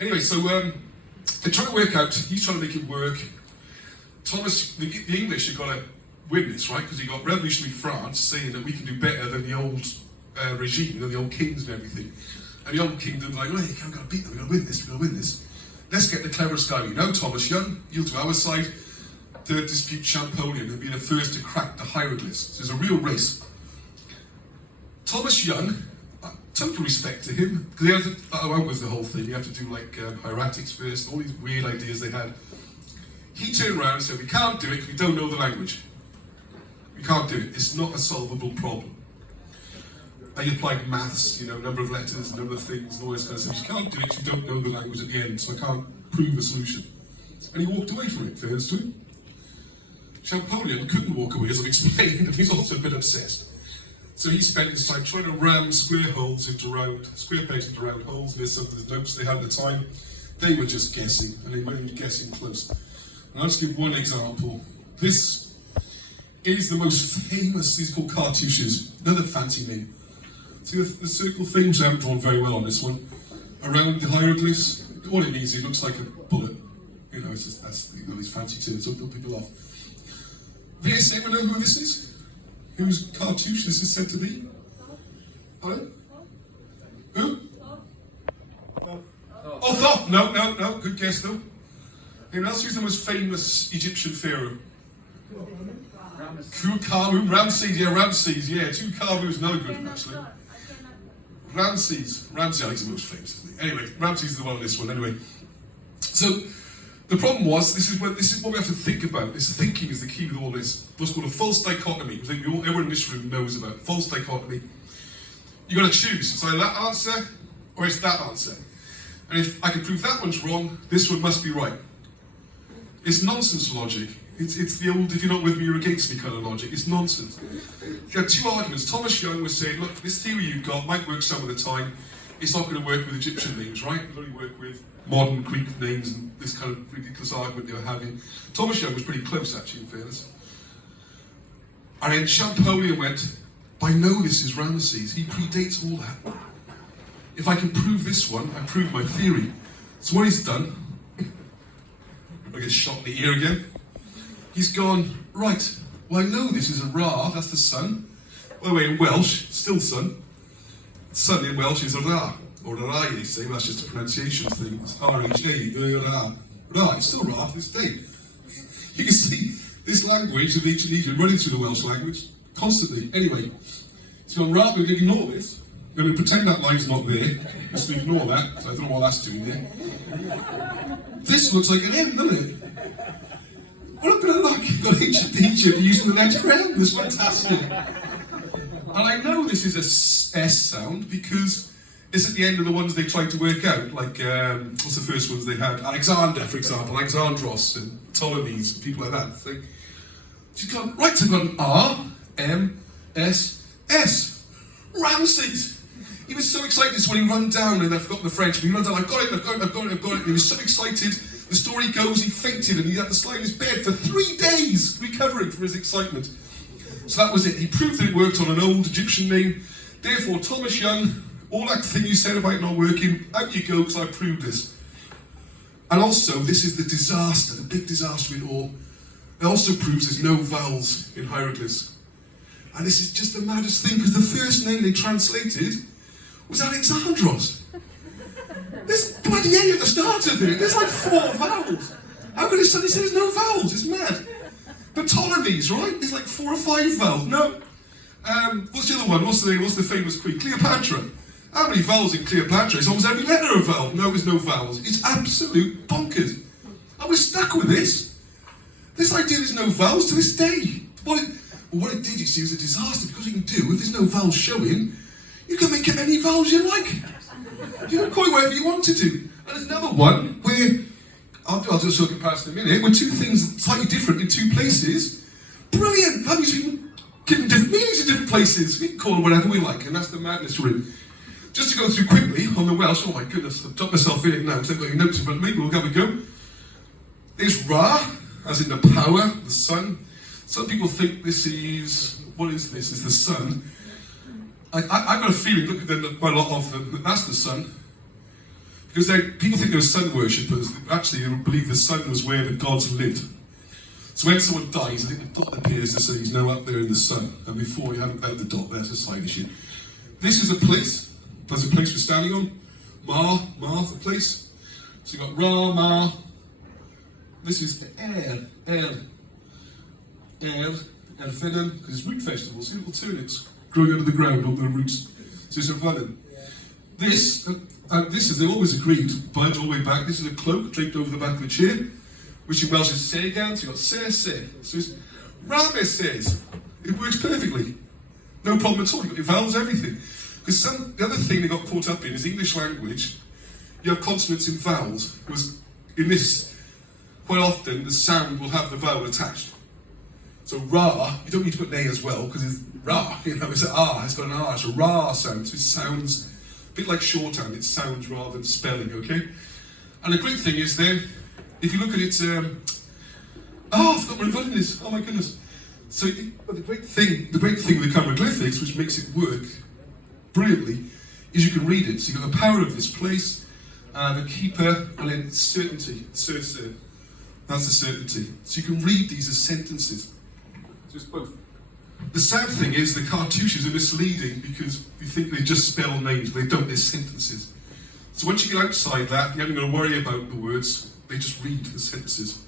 Anyway, so they're trying to work out, he's trying to make it work. Thomas, the English have got to win this, right? Because you got revolutionary France saying that we can do better than the old regime, than the old kings and everything. And the old kingdom's like, well, we've got to beat them, we've got to win this, we've got to win this. Let's get the cleverest guy we know, Thomas Young, you'll to our side, to dispute Champollion and be the first to crack the hieroglyphs. So it's a real race. Thomas Young, total respect to him, because that was the whole thing, you have to do like hieratics first, all these weird ideas they had. He turned around and said, we can't do it because we don't know the language. We can't do it, it's not a solvable problem. And he applied maths, number of letters, number of things, and all this kind of stuff. You can't do it if you don't know the language at the end, so I can't prove a solution. And he walked away from it, fairness to him. Champollion couldn't walk away, as I've explained, and he's also a bit obsessed. So he spent his time trying to ram square pegs into round holes. There's some of the notes they had at the time. They were just guessing, and they weren't even guessing close. And I'll just give one example. This is the most famous, these are called cartouches, another fancy name. See the circle themes aren't drawn very well on this one. Around the hieroglyphs, all it means, it looks like a bullet. It's just, that's these fancy terms, don't put people off. This, anyone know who this is? Whose cartouche this is said to be? Hello? Who? Oh, Thoth! No, good guess though. Anyone else? Who's the most famous Egyptian pharaoh? Ramses, yeah. Tukhanu is no good, actually. Ramses, I think he's the most famous, isn't he? Anyway, Ramses is the one on this one, anyway. So, the problem was, this is what we have to think about. This thinking is the key with all this. What's called a false dichotomy, which everyone in this room knows about. False dichotomy. You've got to choose. It's either that answer, or it's that answer. And if I can prove that one's wrong, this one must be right. It's nonsense logic. It's the old, if you're not with me, you're against me kind of logic. It's nonsense. You had two arguments. Thomas Young was saying, look, this theory you've got might work some of the time. It's not going to work with Egyptian names, right? It'll only work with modern Greek names and this kind of ridiculous argument they were having. Thomas Young was pretty close, actually, in fairness. And then Champollion went, I know this is Ramses. He predates all that. If I can prove this one, I prove my theory. So what he's done, I get shot in the ear again. He's gone, right, well I know this is a Ra, that's the sun. By the way, in Welsh, still sun. Sun in Welsh is a Ra, or a Ra, they say, that's just a pronunciation thing. It's R-H-A, Ra. Ra, it's still Ra to this day. You can see this language of ancient Egypt running through the Welsh language constantly. Anyway, so I'm rather going to ignore this. I'm going to pretend that line's not there, just ignore that, so I don't know what that's doing there. This looks like an M, doesn't it? What a bit of luck, you've got ancient Egypt using the letter M, it's fantastic. And I know this is a S sound because it's at the end of the ones they tried to work out, like, what's the first ones they had? Alexander, for example, Alexandros and Ptolemies, and people like that. So you've gone, right, so I've got R, M, S, S. Ramses! He was so excited when he ran down, and I've forgotten the French, but he ran down, I've got it. And he was so excited, the story goes, he fainted and he had to slide in his bed for 3 days, recovering from his excitement. So that was it. He proved that it worked on an old Egyptian name. Therefore, Thomas Young, all that thing you said about it not working, out you go, because I proved this. And also, this is the disaster, the big disaster in all. It also proves there's no vowels in hieroglyphs. And this is just the maddest thing, because the first name they translated was Alexandros. There's bloody A at the start of it. There's like 4 vowels. How could it suddenly say there's no vowels? It's mad. But Ptolemies, right? There's like 4 or 5 vowels. No. What's the other one? What's the famous queen? Cleopatra. How many vowels in Cleopatra? It's almost every letter a vowel. No, there's no vowels. It's absolute bonkers. And we're stuck with this. This idea there's no vowels to this day. What it did, you see, was a disaster, because you can do, if there's no vowels showing, you can make up any vowels you like. You can call it whatever you want to do. And there's another one where, I'll do a short comparison in a minute, where 2 things slightly different in 2 places. Brilliant! That means we can give them different meanings in different places. We can call them whatever we like, and that's the madness we're in. Just to go through quickly on the Welsh, oh my goodness, I've dropped myself in it now, because I've got your notes in front of me, but we'll have a go. There's Ra, as in the power, the sun. Some people think this is, what is this? It's the sun. I've got a feeling, look at them, quite a lot of them, that that's the sun. Because people think they were sun worshippers. Actually, they believe the sun was where the gods lived. So when someone dies, I think the dot appears to say he's now up there in the sun. And before you haven't had the dot, that's a side issue. This is a place. There's a place we're standing on. Ma, the place. So you've got Ra, Ma. This is Venom, because it's root festivals. See little turnips growing out of the ground on their roots. So it's a venom. This is, they always agreed, bind all the way back. This is a cloak draped over the back of a chair, which in Welsh is segan, so you've got se. So it's Rame says. It works perfectly. No problem at all. You've got your vowels, everything. Because the other thing they got caught up in is English language. You have consonants in vowels, whereas in this, quite often the sound will have the vowel attached. So ra, you don't need to put nay as well, because it's ra, it's an R, it's got an R, it's a ra sound, so it sounds a bit like shorthand, it sounds rather than spelling, okay? And the great thing is then, if you look at it, I forgot my button is, oh my goodness. So the great thing with the hieroglyphics, which makes it work brilliantly, is you can read it. So you've got the power of this place, the keeper, and then certainty, certain. That's the certainty. So you can read these as sentences. Just both. The sad thing is the cartouches are misleading because you think they just spell names, but they don't, they're sentences. So once you get outside that, you're not going to worry about the words, they just read the sentences.